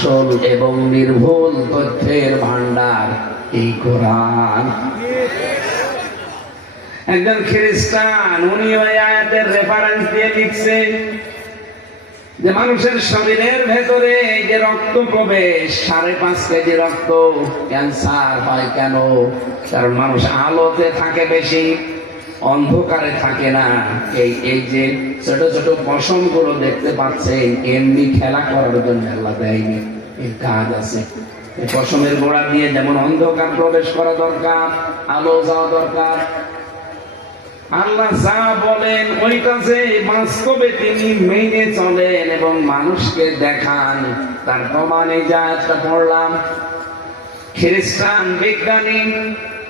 আসল এবং নির্ভুল তথ্যের ভান্ডার এই কোরআন। একজন খ্রিস্টান, উনি ওই আয়াতের রেফারেন্স দিয়ে লিখছে যে মানুষের শরীরের ভেতরে এই যে রক্ত প্রবেশ, সাড়ে পাঁচ কেজি রক্ত ক্যান্সার হয় কেন? কারণ মানুষ আলোতে থাকে বেশি। অন্ধকারে থাকে না। এই এই যে ছোট ছোট পশমগুলো দেখতে পাচ্ছেন, এমনি খেলা করার জন্য আল্লাহ দেয়নি। এর কাজ আছে। পশমের গোড়া দিয়ে যেমন অন্ধকার প্রবেশ করা দরকার, আলো যাওয়া দরকার। আল্লাহ যা বলেন ওইটা যে বাস্তবে তিনি মেনে চলেন এবং মানুষকে দেখান। তার প্রমাণে যা একটা পড়লাম। খ্রিস্টান বিজ্ঞানী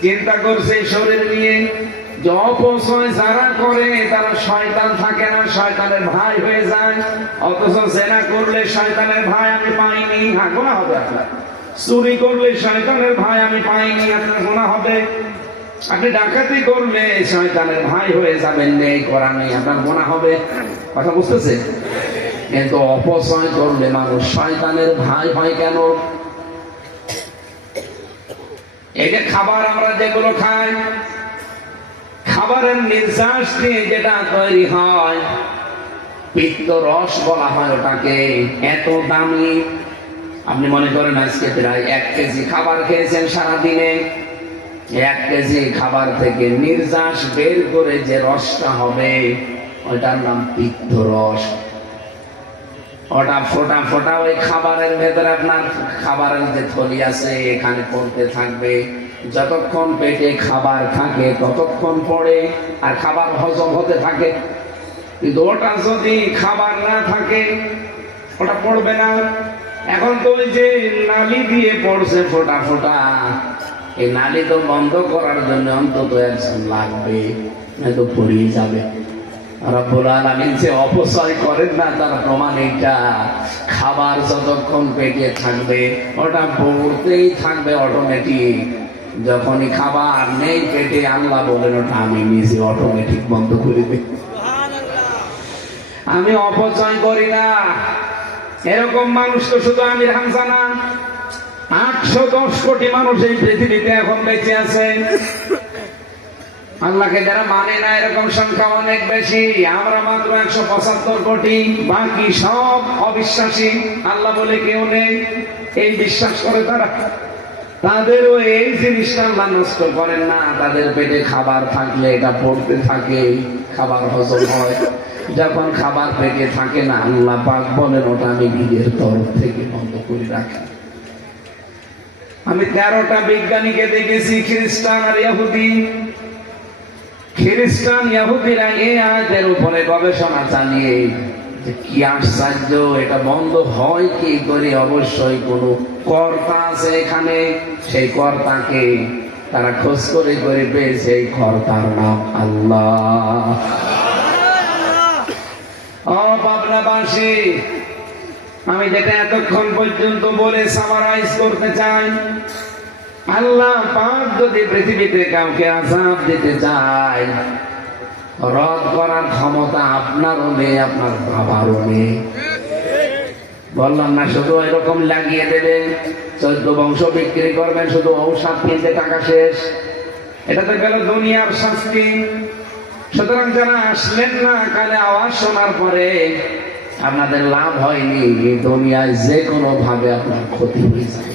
চিন্তা করছে শরীর নিয়ে। অপচয় যারা করে, তারা শয়তান থাকে না, শয়তানের ভাই হয়ে যায়। অথচ জেনা করলে শয়তানের ভাই আমি পাইনি। হ্যাঁ গোনা হবে আপনার। চুরি করলে শয়তানের ভাই আমি পাইনি, আপনার গোনা হবে। আপনি ডাকাতি করলে শয়তানের ভাই হয়ে যাবেন। নেই করা নেই আপনার গোনা হবে। কথা বুঝতেছে কিন্তু অপচয় করলে মানুষ শয়তানের ভাই হয় কেন? এই যে খাবার আমরা যেগুলো খাই খাবারের নির্যাস দিয়ে যেটা তৈরি হয়, পিত্ত রস বলা হয় ওটাকে, এত দামি। আপনি মনে করেন আজকে প্রায় এক কেজি খাবার খেয়েছেন সারাদিনে। এক কেজি খাবার থেকে নির্যাস বের করে যে রসটা হবে ওটার নাম পিত্ত রস। ওটা ফোটা ফোটা ওই খাবারের ভেতরে আপনার খাবারের যে থলি আছে, এখানে পড়তে থাকবে। যতক্ষণ পেটে খাবার থাকে, ততক্ষণ পড়ে আর খাবার হজম হতে থাকে। কিন্তু ওটা যদি খাবার না থাকে, ওটা পড়বে না। এখন তো ওই যে নালি দিয়ে পড়ছে ফোটা ফোটা। এই নালি তো বন্ধ করার জন্য অন্তত একজন লাগবে, নয়তো পড়িয়ে যাবে। অপচয় করেন না, তার প্রমাণ এইটা। খাবার যতক্ষণ পেটে থাকবে, ওটা পড়তেই থাকবে অটোমেটিক যখনই খাবার নেই, পেটে আল্লাহ বলেন, ওটা আমি নিজে অটোমেটিক বন্ধ করে দিই। আমি অপচয় করি না। এরকম মানুষ তো শুধু আমির হামজা না। আটশো দশ কোটি মানুষ এই পৃথিবীতে এখন বেঁচে আছে। আল্লাহকে যারা মানে না, এরকম সংখ্যা অনেক বেশি। আমরা মাত্র একশো পঁচাত্তর কোটি, বাকি সব অবিশ্বাসী। আল্লাহ বলে কেউ নেই। এই বিশ্বাস করে তারা। তাদেরও এই জিনিসটা আল্লাহ নষ্ট করেন না। তাদের পেটে খাবার থাকলে এটা পড়তে থাকে, খাবার হজম হয়। যখন খাবার পেটে থাকে না, আল্লাহ পাক বলেন, ওটা আমি নিজের তরফ থেকে বন্ধ করে রাখি। আমি তেরোটা বিজ্ঞানীকে দেখেছি, খ্রিস্টান আর ইহুদি। খ্রিস্টান, ইহুদিরা এই আয়াতের উপরে গবেষণা চালিয়ে কি আশ্চর্য এটা বন্ধ হয় কি করে? অবশ্যই কোনো কর্তা আছে এখানে। সেই কর্তাকে তারা খোঁজ করে করে পেয়েছে এই কর্তার নাম আল্লাহ। আমি যেটা এতক্ষণ পর্যন্ত বলে সামারাইজ করতে চাই, আল্লাহ পাক যদি পৃথিবীতে কাউকে আজাব দিতে চায় রদ করার ক্ষমতা আপনারও নেই, আপনার বাবারও নেই। বললাম না, শুধু এরকম লাগিয়ে দেবে। চোদ্দ বংশ বিক্রি করবেন, শুধু ঔষধ কিনতে টাকা শেষ। এটা তো গেল দুনিয়ার শাস্তি। সুতরাং যারা আসলেন না, কালে আওয়াজ শোনার পরে আপনাদের লাভ হয়নি দুনিয়ায় যে কোনো ভাবে আপনার ক্ষতি হয়ে যাবে।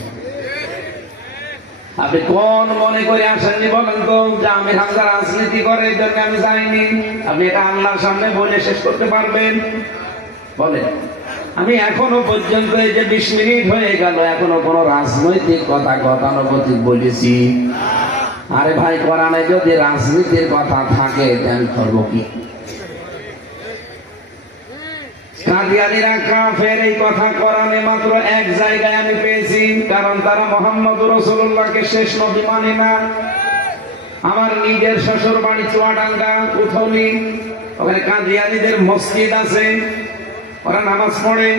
আপনি কোন মনে করে আসেননি বলেন তো যে আমি হামজা রাজনীতি করে, এই জন্য আমি যাইনি। আপনি এটা আল্লাহর সামনে বলে শেষ করতে পারবেন। বলেন, আমি এখনও পর্যন্ত এই যে বিশ মিনিট হয়ে গেল, এখনও কোনো রাজনৈতিক কথা গতানুগতিক বলেছি। আরে ভাই, কোরআনে যদি রাজনীতির কথা থাকে দেন করব কি? কাদিয়ানিরা কাফের, এই কথা কোরআনে মাত্র এক জায়গায় আমি পেয়েছি, কারণ তারা মোহাম্মদ রসুল্লাহকে শেষ নবী মানে না। আমার নিজের শ্বশুর বাড়ি চুয়াডাঙ্গা, উথলি, ওখানে কাদিয়ানিদের মসজিদ আছে, ওরা নামাজ পড়ে।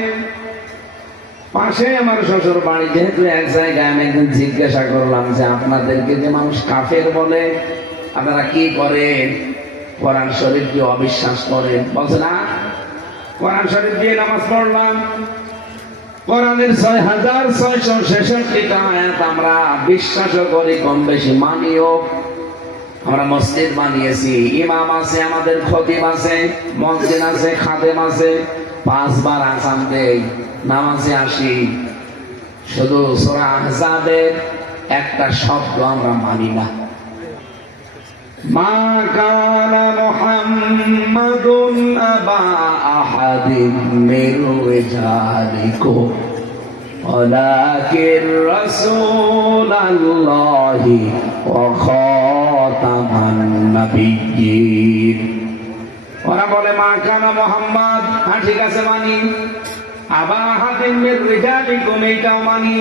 পাশে আমার শ্বশুর বাড়ি যেহেতু এক জায়গায় আমি একদিন জিজ্ঞাসা করলাম যে আপনাদেরকে যে মানুষ কাফের বলে, আপনারা কি করেন কোরআন শরীফ কি অবিশ্বাস করেন বলছে, না কোরআন শরীফ দিয়ে নামাজ পড়লাম। কোরআনের ছয় হাজার ছয়শো ছেষট্টিটা আয়াত আমরা বিশ্বাসও করি কম বেশি মানিও। আমরা মসজিদ বানিয়েছি, ইমাম আছে, আমাদের খতিব আছে, মসজিদ আছে, খাদেম আছে। পাঁচবার আসাম দেই, নামাজে আসি। শুধু সোরা আহজাবের একটা শব্দ আমরা মানি না। মা কানা মুহাম্মাদুন আবা আহাদিন মিন রিজালিকুম ولكن رسول الله وخاتم النبيين ওরা বলে মা কানা মোহাম্মদ হ্যাঁ ঠিক আছে মানি আবা হাতিম মির রিজালিকুম এইটাও মানি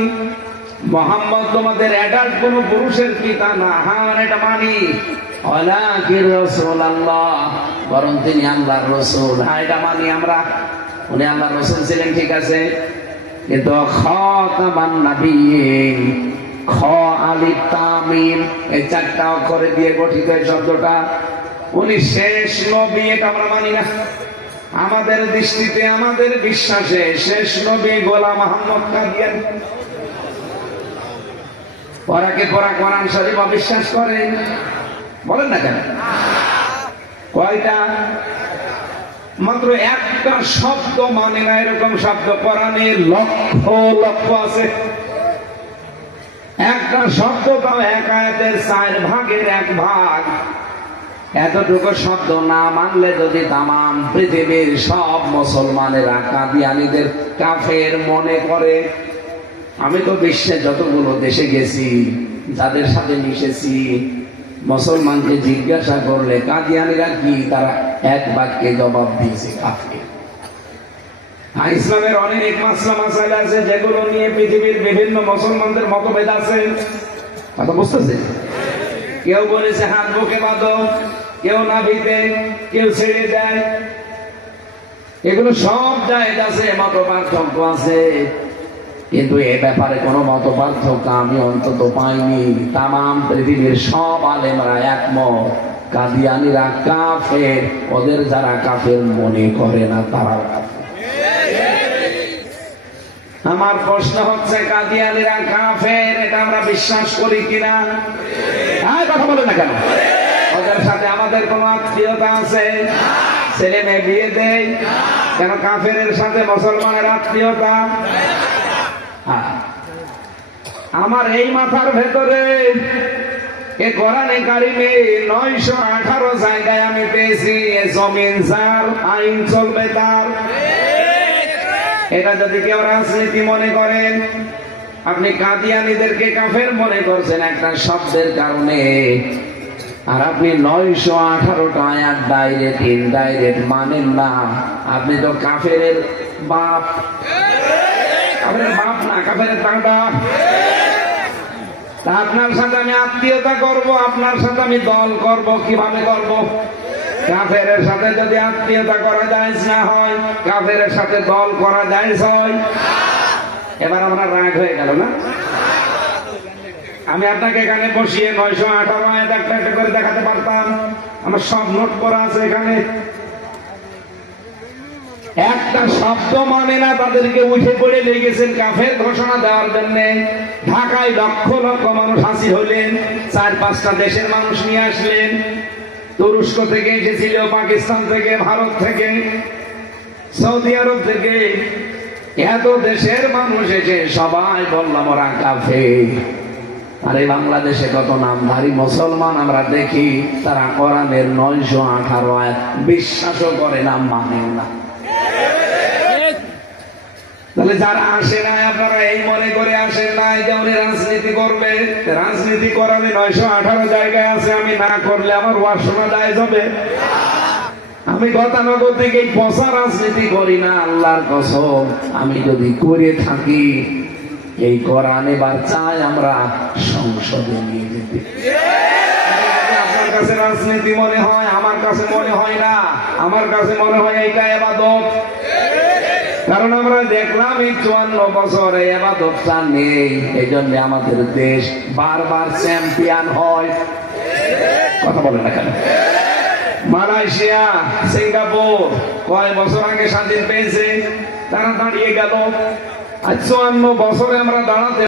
মোহাম্মদ তোমাদের অ্যাডাল্ট কোন পুরুষের পিতা না হ্যাঁ এটা মানি ওয়ালাকিন রাসূলুল্লাহ বরং তিনি রাসূল। হ্যাঁ এটা মানি আমরা। উনি রাসূল ছিলেন, ঠিক আছে? কিন্তু খ তামিম এই চারটা অক্ষরে দিয়ে গঠিত এই শব্দটা। উনি শেষ নবী, এটা আমরা মানি না। আমাদের দৃষ্টিতে, আমাদের বিশ্বাসে শেষ নবী গোলাম আহমদ কাদিয়ান। পরাকে পরা কোরআন শরীফ অবিশ্বাস করে বলেন না কেন? কয়টা? মাত্র একটা শব্দ মানে না, এরকম শব্দ কোরআনে লক্ষ লক্ষ আছে। একটা শব্দ তাও এক আয়াতের চার ভাগের এক ভাগ। এতটুকু শব্দ না মানলে যদি তামাম পৃথিবীর সব মুসলমানেরা কাদিয়ানিদের কাফের মনে করে। আমি তো বিশ্বে যতগুলো দেশে গেছি, যাদের সাথে মিশেছি মুসলমানকে জিজ্ঞাসা করলে, কাদিয়ানিরা কি তারা এক বাক্যে জবাব দিয়েছে আর ইসলামের অনেক মাসলা মাসাইল আছে, যেগুলো নিয়ে পৃথিবীর বিভিন্ন মুসলমানদের মতভেদ আছে। কথা বুঝতেছে? কেউ বলেছে, হাত বুকে বাঁধো, কেউ নাভিতে, কেউ ছেড়ে দেয়। এগুলো সব জায়গা আছে মত পার্থক্য আছে। কিন্তু এ ব্যাপারে কোনো মত পার্থক্য আমি অন্তত পাইনি। তাম পৃথিবীর সব আলেমরা একমত। কাদিয়ানিরা কাফের, ওদের যারা কাফের মনে করে না, তারা আমার প্রশ্ন হচ্ছে, কাদিয়ানিরা কাফের, এটা আমরা বিশ্বাস করি কিনা? হ্যাঁ কথা বলে না কেন? ওদের সাথে আমাদের কোন আত্মীয়তা আছে? ছেলে মেয়ে বিয়ে দেয়? কেন কাফের সাথে মুসলমানের আত্মীয়তা। আমার এই মাথার ভেতরে এ কোরআনে কারিমে নয়শো আঠারো জায়গায় আমি পেয়েছি, এ জমিন যার, আইন চলবে তার। এটা যদি কেউ রাজনীতি মনে করেন, আপনি কাদিয়ানিদেরকে কাফের মনে করছেন একটা শব্দের কারণে। আর আপনি নয়শো আঠারোটা আয়াত ডাইরেক্ট ইনডাইরেক্ট মানেন না। আপনি তো কাফের বাপ। কাফের বাপ না কাফের দাদা। আপনার সাথে আমি আত্মীয়তা করব, আপনার সাথে আমি দল করব, কীভাবে করব? কাফের সাথে যদি আত্মীয়তা করা যায় না হয় কাফের সাথে দল করা যায় হয়। এবার আমরা রাগ হয়ে গেল না? আমি আপনাকে এখানে বসিয়ে নয়শো আঠারো আয়াত একটা একটা করে দেখাতে পারতাম। আমার সব নোট করা আছে এখানে। একটা শব্দ মানে না তাদেরকে উঠে পড়ে লেগেছেন কাফের ঘোষণা দেওয়ার জন্য। ঢাকায় লক্ষ লক্ষ মানুষ হাসি হলেন, চার পাঁচটা দেশের মানুষ নিয়ে আসলেন। তুরস্ক থেকে এসেছিল, পাকিস্তান থেকে, ভারত থেকে, সৌদি আরব থেকে। এত দেশের মানুষ এসে সবাই বললাম ওরা কাফে আরে বাংলাদেশে কত নামধারী মুসলমান আমরা দেখি, তারা কোরআনের নয়শো আঠারো বিশ্বাসও করে না, মানেও না। তাহলে যারা আসে নাই, আপনারা এই মনে করে আসেন নাই যে উনি রাজনীতি করবে। রাজনীতি করাবে নয়শো আঠারো জায়গায় আছে, আমি না করলে আমার ওয়ার শোনা যায় যাবে আমি গতানগর থেকে এই পচা রাজনীতি করি না, আল্লাহর কসম। আমি যদি করে থাকি, এই কোরআন এবার চাই আমরা সংসদে নিয়ে যেতে। আপনার কাছে রাজনীতি মনে হয়, আমার কাছে মনে হয় না। আমার কাছে মনে হয় এইটা এবাদত কারণ আমরা দেখলাম এই চুয়ান্ন বছরে এবাদতটা নেই এই জন্য আমাদের দেশ বারবার চ্যাম্পিয়ন হয়। কথা বলে না কেন? মালয়েশিয়া, সিঙ্গাপুর, কয় বছর আগে স্বাধীন পেয়েছে? তারা দাঁড়িয়ে গেল। আর চুয়ান্ন বছরে আমরা দাঁড়াতে